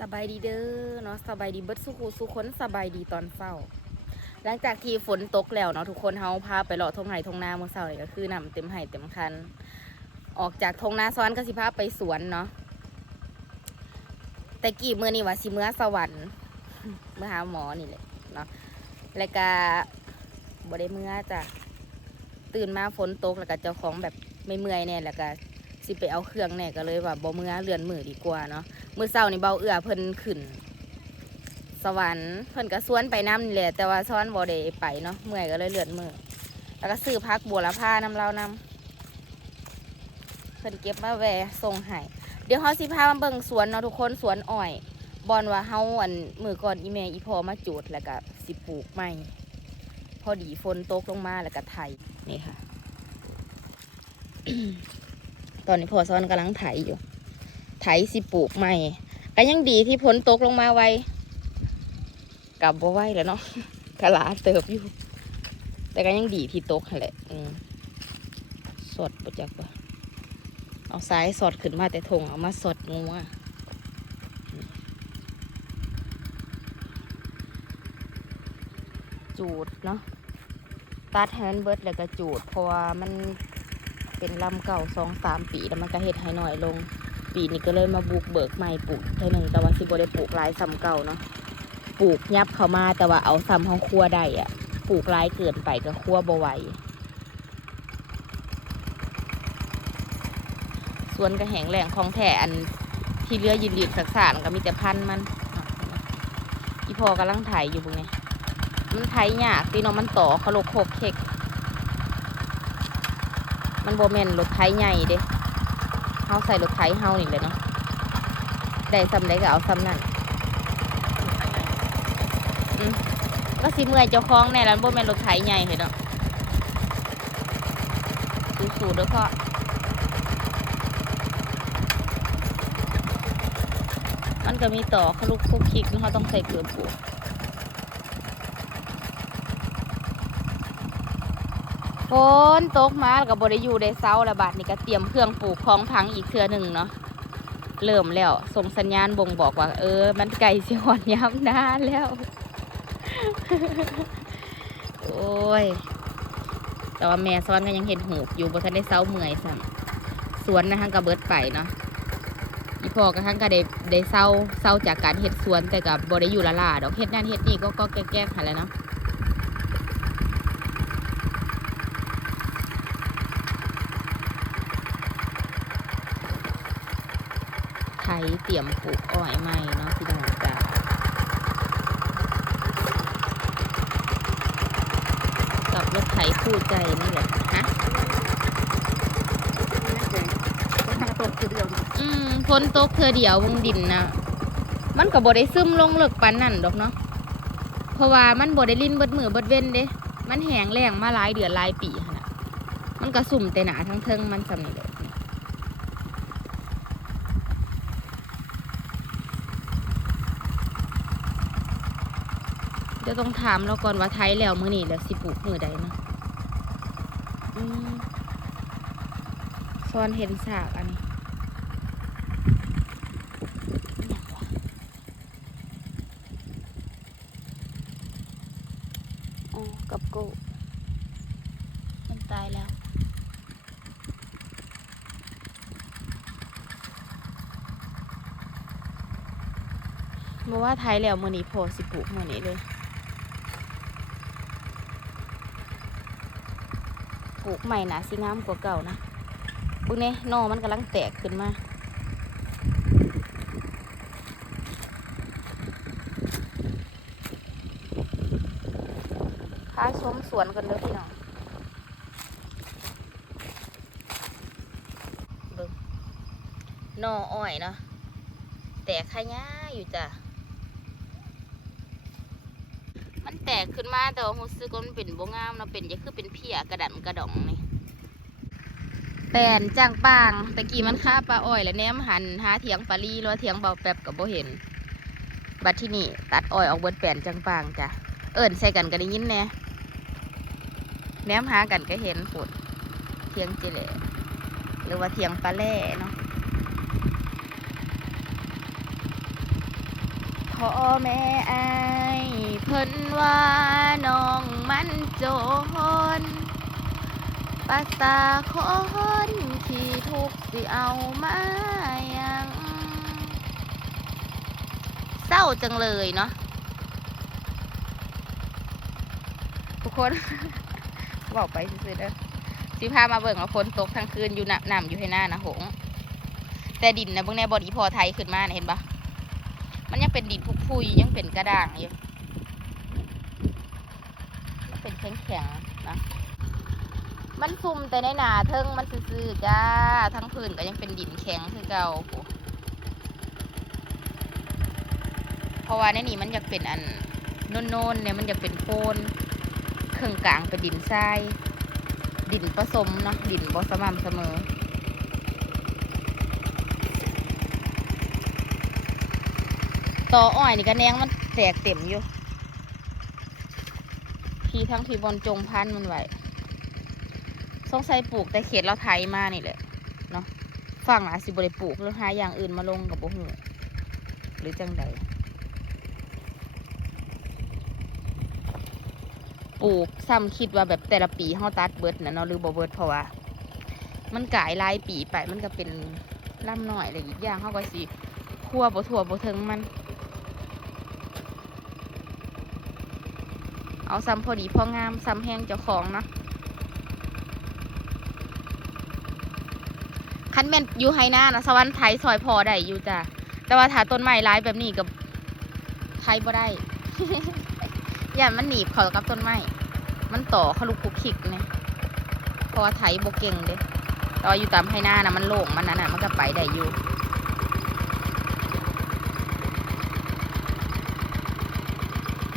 สบายดีเด้อเนาะสบายดีเบิดสุขูสุคนสบายดีตอนเช้า หลังจากที่ฝนตกแล้วเนาะทุกคนเฮาพาไปเลาะทงไห่ทงนาเมื่อเช้าก็คือน้ำเต็มไห่เต็มคัน ออกจากทงนาซ้อนก็สิพาไปสวนเนาะแต่กี่มื้อนี่ว่าสิเมื่อสวรรค์เมื่อหาหมอนี่แหละเนาะแล้วก็บ่ได้เมื่อจ้ะตื่นมาฝนตกแล้วก็เจ้าของแบบไม่เมื่อยแน่แล้วก็ สิไปเอาเครื่องแน่ก็เลยว่าบ่เมื่อเลื่อนมือดีกว่าเนาะมือเช้านี่เบาเอื้อเพิ่นขึ้น สวรรค์เพิ่นก็สวนไปน้ำนี่แหละแต่ว่าซ้อนบ่ได้ไปเนาะเมื่อยก็เลยเลื่อนมือแล้วก็ซื้อพักบัวละผ้าน้ำเล่าน้ำเพิ่นเก็บมาแวะส่งให้เดี๋ยวเฮาสิพามาเบิ่งสวนเนาะทุกคนสวนอ้อยบอนว่าเฮาอันมือก่อนอีแม่อีพอมาจูดแล้วก็สิปลูกใหม่พอดีฝนตกลงมาแล้วก็ไถนี่ค่ะ ตอนนี้พ่อซ้อนกำลังไถอยู่ ไถสิปลูกใหม่ก็ยังดีที่ฝนตกลงมาไวกลับบ่ไหวแล้วเนาะกะลาเติบอยู่ แต่ก็ยังดีที่ตกหั่นแหละสดประจักว่าเอาซ้ายสอดขึ้นมาแต่ทงเอามาสดงัวจูดเนาะตัดให้มันเบิร์ดแล้วก็จูด เพราะว่ามัน เป็นลำเก่าสองสามปีแล้วมันก็เห็ดให้หน่อยลง ปีนี้ก็เลยมาบุกเบิกใหม่ปลูกเท่าหนึ่งแต่ว่าสิบได้ปลูกหลายซ้ำเก่าเนาะปลูกยับเข้ามาแต่ว่าเอาซ้ำเฮาคั่วได้อะปลูกหลายเกินไปก็คั่วบ่ไหวสวนก็แห้งแหล้งของแท้อันที่เลือยืนยืนสักสานก็มีแต่พันธุ์มันอีพอกำลังไถอยู่บุงไงมันไถยากตีน้องมันต่อขลกโคกเค็ก มันโบแมนรถไถใหญ่เด้เฮาใส่รถไถเฮานี่เลยเนาะได้ซ้ำได้ก็เอาซ้ำนั่นก็สิเมื่อยเจ้าของแน่แล้วบ่แมนรถไถใหญ่เห็นเนาะสู้ๆเด้อพ่อมันก็มีต่อขลุกคุกคิกนะเขาต้องใส่เกลือปู ฝนตกมาแล้วก็บ่ได้อยู่ได้เซาระบาดนี่ก็เตรียมเครื่องปลูกของพังอีกเทือหนึ่งเนาะเริ่มแล้วส่งสัญญาณบ่งบอกว่า เออ มันไก่สิหอนย้ำนานแล้ว โอ้ย แต่ว่าแม่ซ้อนก็ยังเห็นหูกอยู่บ่ทันได้เซาเมื่อยสั่สวนนะฮังก็เบิดไปเนาะอีพอก็ทั้งก็ได้ได้เศร้าเศร้าจากการเฮ็ดสวนแต่กับบ่ได้อยู่ละล่าดอกเฮ็ดนั่นเฮ็ดนี่ก็ก็แก้ๆหันแล้วเนาะ ไถเตรียมปลูกอ้อยใหม่เนาะพี่น้องจ้ากับรถไถคู่ใจนี่แหละฮะอืมฝนตกเธอเดียววงดินนะมันก็บ่ได้ซึมลงเลิกปันนั่นดอกเนาะเพราะว่ามันบ่ได้ลิ้นเบิดมือเบิดเว้นเด้ มันแห้งแล้งมาหลายเดือนหลายปีหั่นน่ะมันก็สุ่มแต่หนาทั้งเทิงมันสำนี่เลย จะต้องถามเราก่อนว่าไทยแล้วมือนี่แล้วสิปลูกมือใดเนาะซ้อนเห็นสากอันนี้อิหยังวะอ๋อกับกูมันตายแล้วบอกว่าไทยแล้วมือนี้พอสิปลูกมือนี้เลย ลูกใหม่นะสิงามกว่าเก่านะบุญเนี่ยนอมันกำลังแตกขึ้นมาพาชมสวนกันเด้อพี่น้องเบิ่งนออ้อยเนาะแตกขยะอยู่จ้ะ มันแตกขึ้นมาแต่ว่ารู้สึกว่ามันเป็นบ่งามเนาะเป็นจะคือเป็นเพียกระดันกระดองนี่แปนจางปางตะกี้มันฆ่าปลาอ้อยแล้วแนมหันหาเถียงปลาลีหรือว่าเถียงเบาแป๊บกับบ่เห็น บัดที่นี่ตัดอ้อยออกเบิดแปนจางปางจ้ะเอิ้นใส่กันก็ได้ยินแหน่แนมหากันก็เห็นฝดเถียงจิเหลหรือว่าเถียงปลาแล่เนาะ พ่อแม่อายเพิ่นว่าน้องมันโจรภาษาคนที่ทุกสิเอามายังเศร้าจังเลยเนาะทุกคนบอกไปซื้อเด้อสิพามาเบิ่งว่าฝนตกทั้งคืนอยู่น้ำน้ำอยู่ให้หน้านะหงแต่ดินนะเบิ่งในบอดีพอไทยขึ้นมาเห็นปะ มันยังเป็นดินพุพุยยังเป็นกระด้างอยู่มันเป็นแข็งแข็งๆนะมันซุ่มแต่ในหนาเทิงมันซื่อๆจ้าทั้งพื้นก็ยังเป็นดินแข็งคือเก่าเพราะว่าในนี้มันอยากเป็นอันโน่นๆเนี่ยมันอยากเป็นโคนเครื่องกลางเป็นดินทราย ดินผสมเนาะดินบ่สม่ำเสมอ ต่ออ้อยนี่ก็แนงมันแตกเต็มอยู่ พี่ทั้งพี่บอลจงพันมันไว้สงสัยปลูกแต่เขตเราไทยมานี่แหละเนาะฝั่งอาสิบริปลูกหรือหาอย่างอื่นมาลงกับบ่หูหรือจังใดปลูกซ้ำคิดว่าแบบแต่ละปีเฮาตัดเบิดนะเนาะหรือบ่เบิดเพราะว่า มันกลายลายปีไปมันก็เป็นล่ำหน่อยอะไรอีกอย่างเฮาก็สิคั่วบ่ทั่วบ่ถึงมัน เอาซ้ำพอดีพองามซ้ำแห้งเจ้าของเนาะคันแม่นอยู่ไฮนานะสวรรค์ไทยซอยพอได้อยู่จ้ะแต่ว่าถ้าต้นไม้ร้ายแบบนี้กับไทยบ่ได้ อย่ามันหนีบเขากับต้นไม้มันต่อเขาลุกคุกคิกเนี่ยเพราะว่าไทยโบเก่งเด้ต่ว่าอยู่ตามไฮนานะมันโล่งมันนั่นน่ะมันก็ไปได้อยู่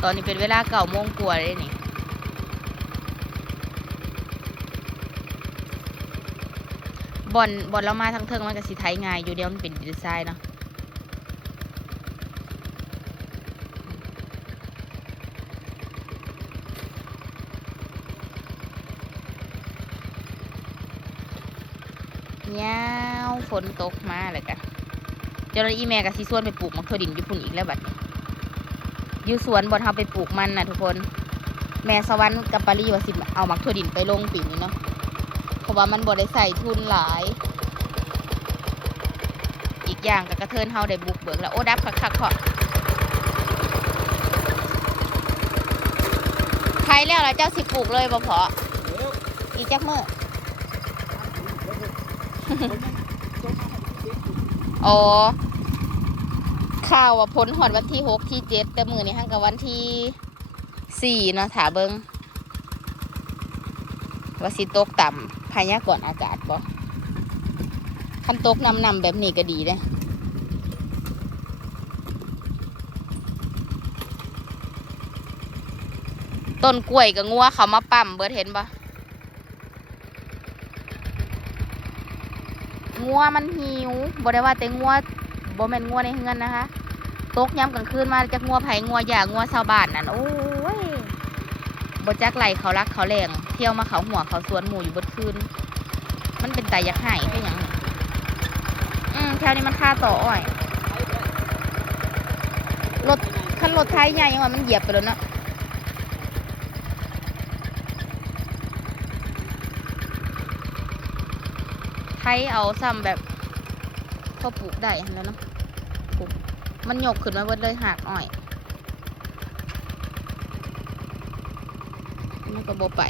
ตอนนี้เป็นเวลาเก่าโมงกว่าเลยนี่บอลบอลเรามาทั้งเทิงมันก็สิไทยง่ายอยู่เดียวมันเป็นดีไซน์เนาะยาวฝนตกมาเลยกันเจ้าหน้าที่แม่กับซีส่วนไปปลูกมักถั่วดินอยู่พุ่นอีกแล้วบัดนี้ อยู่สวนบนเฮาไปปลูกมันนะทุกคน แม่สวรรค์กับปารีว่าสิเอามักถั่วดินไปลงปีนี้เนาะเพราะว่ามันบ่ได้ใส่ทุนหลาย อีกอย่างกับกระเทินเฮาได้บุกเบิกแล้วโอ้ดับคักๆเคาะใครแล้วล่ะเจ้าสิปลูกเลยบ่พออีจักมื้ออ๋อ ข่าวว่าพ้นหอดวันที่หกที่เจ็ดแต่มือนี้ห้างกับวันที่สี่เนาะถาเบิงว่าสิตกต่ำพายากรณ์อากาศบ่คันตกนำนำแบบนี้ก็ดีเลยต้นกล้วยกับงัวเขามาปั่มเบิดเห็นปะงัวมันหิวบ่ได้ว่าแต่งัว บ่แม่นงัวในเฮือนนะคะ ตกย้ำกลางคืนมาจากงัวไผ่งัวหยางัวชาวบ้านนั่นโอ้ยบจักไหลเขารักเขาแรงเที่ยวมาเขาหัวเขาสวนหมู่อยู่บดคืน มันเป็นตายักษ์หายเป็นหยังอืมแถวนี้มันค่าต่ออ้อยรถคันรถไทยใหญ่ยังว่ามันเหยียบไปแล้วเนาะไทยเอาซ้ำแบบพอปลูกได้แล้วเนาะ มันหยกขึ้นมาเบิดเลยหักอ้อยมันก็บไป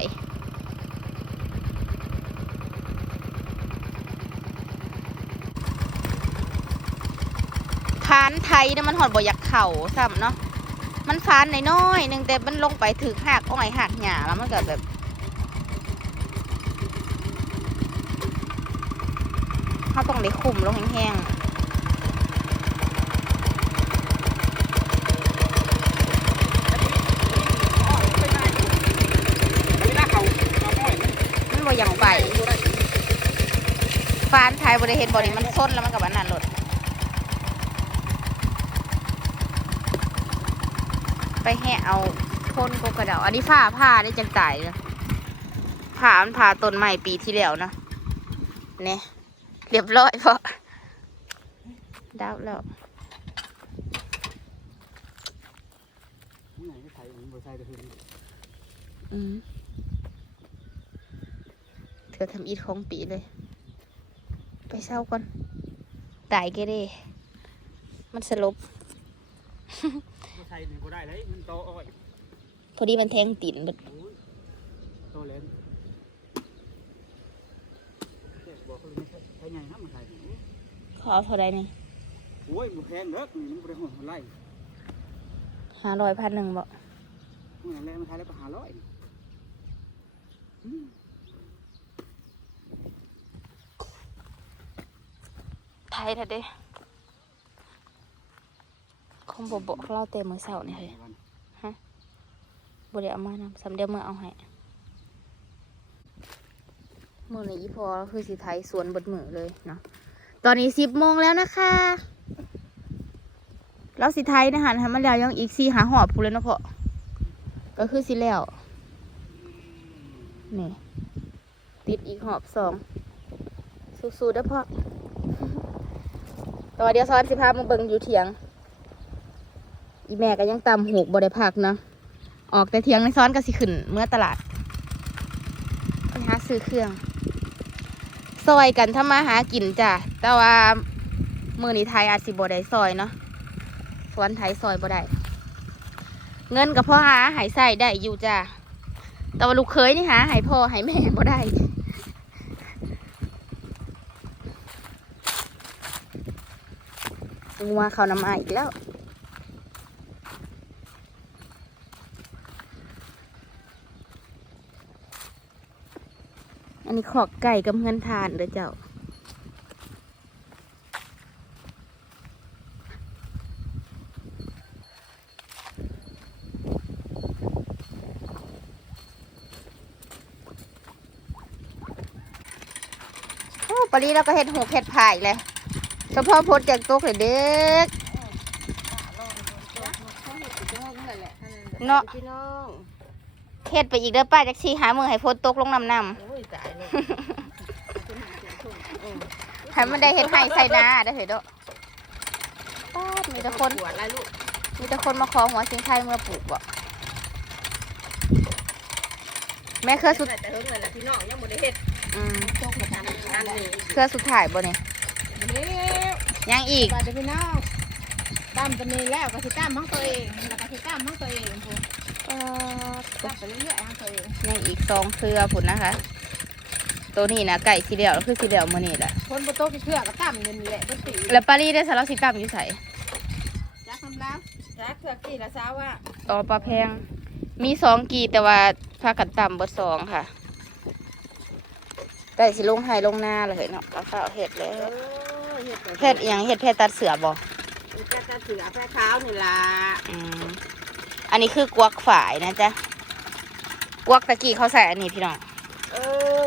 ฟานไทยเนี่ยมันหอดบ่อยากเข่าซ้ำเนาะ มันฟานน้อยหนึ่งแต่มันลงไปถึงหักอ้อยหักหญ้าแล้วมันก็แบบเขาต้องได้คุมลงแห้งๆ บ่อยากไปฟานไทยบริเห็นบริมันส้นแล้วมันกับอันนั้นรถไปแห่เอาโคนโกกระเดาอันนี้ผ้าผ้าได้จังตายเลยผ้ามันผ้าต้นใหม่ปีที่แล้วนะเนี่ยเรียบร้อยเพราะดับแล้วไหนไทยมันบ่ใช่ กระหึ่มอืมเธอทำอีทของปีเลย ไปเศร้าก่อนตายแกเด้มันสลบบ่ใช่นี่บ่ได้เลยมันโตอ้อยพอดีมันแทงติ่นเบิดโอ้ยโตแล้วเด็กบอกเขาเลยไม่ใช่ใช่ไงนะมันใช่นี่ขอเอาเท่าใดนี่โอ้ยบ่แพงเด้อนี่มันบ่ได้หัวมันไล่ห้าร้อยพันหนึ่งบ่เมื่อแรกมันขายได้ก็500อื มไทยทัดเด้คงบอกบอกเล่าเต็มมือเสาร์นี่ยเลยบ่ได้เอามานำสำเดียวเมื่อเอาให้มื่อนี้อีพอคือสิไทยสวนบดมือเลยเนาะตอนนี้สิบโมงแล้วนะคะเราสิไทยนะฮะทำมันแล้วยังอีกสี่หาหอบพูเลยนะพ่อก็คือสิแล้วนี่ติดอีกหอบสองสู้ๆเด้อพ่อ แตอเดี๋ยวซ้อนสิพามาเบิ่งอยู่เถียง อีแม่ก็ยังตำหูกบ่ได้พักเนาะออกแต่เถียงในซ้อนก็สิขึ้น เมื่อตลาดไปหาซื้อเครื่อง ซอยกันถ้ามาหากินจ้ะ แต่ว่ามือนี้ไทยอาจสิบ่ได้ซอยเนาะสวนไทยซอยบ่ได้ เงินกับพ่อหาหายใส่ได้อยู่จ้ะ แต่ว่าลูกเคยนี่หาหายพ่อหายแม่บ่ได้ งัวเขาน้ำมาอีกแล้ว อันนี้ขอกไก่กับเงินทานเด้อเจ้าโอ้ปลีเราก็เห็ดหูเห็ดผายเลย เฉพาะพดจากตกเลยเด็กเนาะพี่น้องเห็ดไปอีกเด้อป้าจากสีหามือให้พดตกลงน้ำน้โอ้ยตายเลยำให้มันได้เห็ดไห้ใส่นาได้อเห็ดเด้อป้าดมีแต่คนปวดอะไรลูกมีแต่คนมาขอหัวสิงไทยเมื่อปลูกบ่แม่เครือสุดแต่เฮิงเลยล่ะพี่น้องยังบ่ได้เฮ็ดอืมตกมาทำอันนี้เครือสุดท้ายบ่เนี่ยเร็ว ยังอีกบาดเดี๋ยวพี่น้องตามตัวนี้แล้วก็สิตามของตัวเองแล้วก็สิตามของตัวเองพูป้าดตามไปเรื่อยๆของตัวเองยังอีกสองเครือผุนนะคะ ตัวนี้นะไก่สีเดียวคือสีเดียวมือนี่แหละคนบ่โตกี่เทื่อก็ตามเงินนี่แหละบ่ตีแล้วปารีได้สารบสิกรรมอยู่ใส่จักคำลาวจักเทื่อกี่ละสาวว่าต่อปลาแพง มีสองกีแต่ว่าพากันต่ำเบดสองค่ะไก่สิลงไห้ลงหน้าเลยเนาะเอาข้าวเห็ดแล้เอว อเฮ็ดเห็ดอหย่างเห็ดเพชรตัดเสือบ่จักกระเสือแพร่ขาวนี่ล่ะอืมอันนี้คือกวักฝ่ายนะจ๊ะกวักตะกี้เขาใส่อันนี้พี่น้องเอ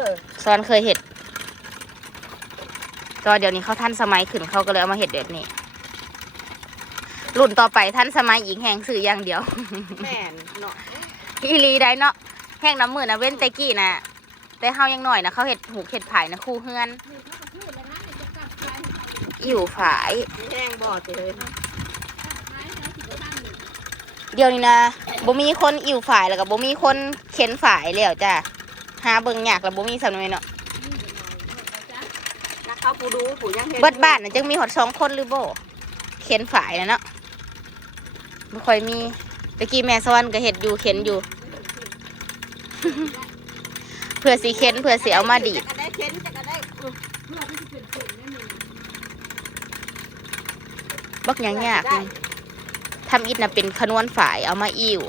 อซ้อนเคยเห็ดตอนเดี๋ยวนี้เขาทันสมัยขึ้นเขาก็เลยเอามาเห็ดแบบนี้รุ่นต่อไปทันสมัยอีกแห่งสื่ออย่างเดียวแม่นเนาะอีหลีได้เนาะแห้งน้ำมือนะเว้นแต่กี้นะแต่เฮายังหน่อยนะเขาเห็ดหูเห็ดผายนะคู่เฮือน อยู่ฝายแห้งบ่เจ้ยเดี๋ยวนี้นะบ่มีคนอิ่วฝายแล้วก็บ่มีคนเข็นฝายแล้วจ้ะหาเบิ่งยากแล้วบ่มีสำนวนเนาะนักเขาผู้ดูผู้ยังเฮ็ดเบิดบ้านน่ะจึงมีหอดสองคนหรือบ่เข็นฝายนะเนาะบ่ค่อยมีตะกี้แม่สวรรค์ก็เห็ดอยู่เข็นอยู่ เพื่อสิเข็นเพื่อสิเอามาดีด จะก็ได้เข็นจะก็ได้อืม บักหยังยากนี่ทำอิฐนะเป็นขนวนฝายเอามาอิ่ว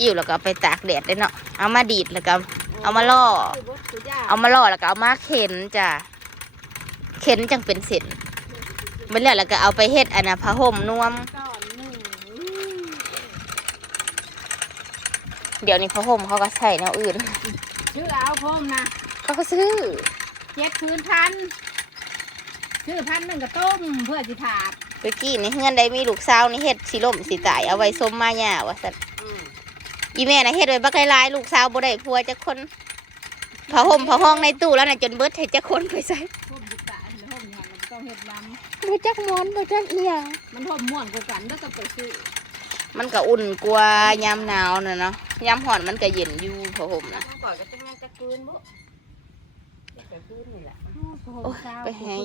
อิ่วแล้วก็เอาไปตากแดดได้เนาะเอามาดีดแล้วก็เอามาล่อคืบ่คือยากเอามาล่อแล้วก็เอามาเข็นจ้ะเข็นจังเป็นเส้นมันแล้วแล้วก็เอาไปเฮ็ดอันน่ะผ้าห่มนวมก่อนหนึ่งเดี๋ยวนี้ผ้าห่มเขาก็ใส่แนวอื่น ชื่อเอาพรมนะเขาก็ซื้อเจ็ดคืนพัน ชื่อพันหนึ่งกระต้มเพื่อสิถาดตะกี้นี่เฮือนได้มีลูกสาวนี่เฮ็ดสิล่มสิตายเอาไว้ส้มมาหญ้าว่าซั่นอีแม่น่ะเฮ็ดไว้บักหลายๆลูกสาวบ่ได้ผัวจักคนผ้าห่มผ้าห้องในตู้แล้วน่ะจนเบิดให้จักคนไปใส่พรมสิตายแล้วพรมอย่างมันต้องเห็ดลบ่จักหมอนบ่จักอีหยังำมันพรมม่วนกว่ากันแล้วก็ไปซื้อมันก็อุ่นกว่ายามหนาวน่ะเนาะยามร้อนมันก็เย็นอยู่พอห่มนะต้องก่อนก็จะงานจะคืนบุจะคืนนี่แหละโอ้ยไปให้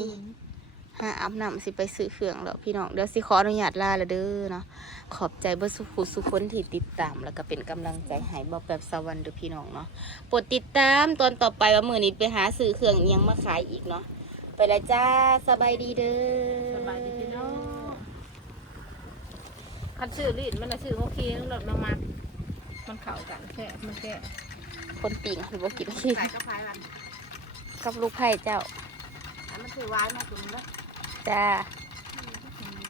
หาอาบน้ำสิไปซื้อเครื่องแล้วพี่น้องเดี๋ยวสิขออนุญาตลาและเด้อเนาะขอบใจเบิดสุขุสุขคนที่ติดตาม แล้วก็เป็นกำลังใจให้บอแบบสวรรค์เด้อพี่น้องเนาะโปรดติดตามตอนต่อไปว่ามือนี้ไปหาซื้อเครื่องอิหยังมาขายอีกเนาะไปแล้วจ้าสบายดีเด้อ สบายดีพี่น้องคันชื่อลิ้นมันน่ะชื่อโอเคนั่นหลดมามามันเข้ากันแค่มันแค่คนปิ่งหรือว่ากินขี้ใส่กาแฟมันกับลูกไผ่เจ้า อันมันคือวายมาถึงแล้ว จ้า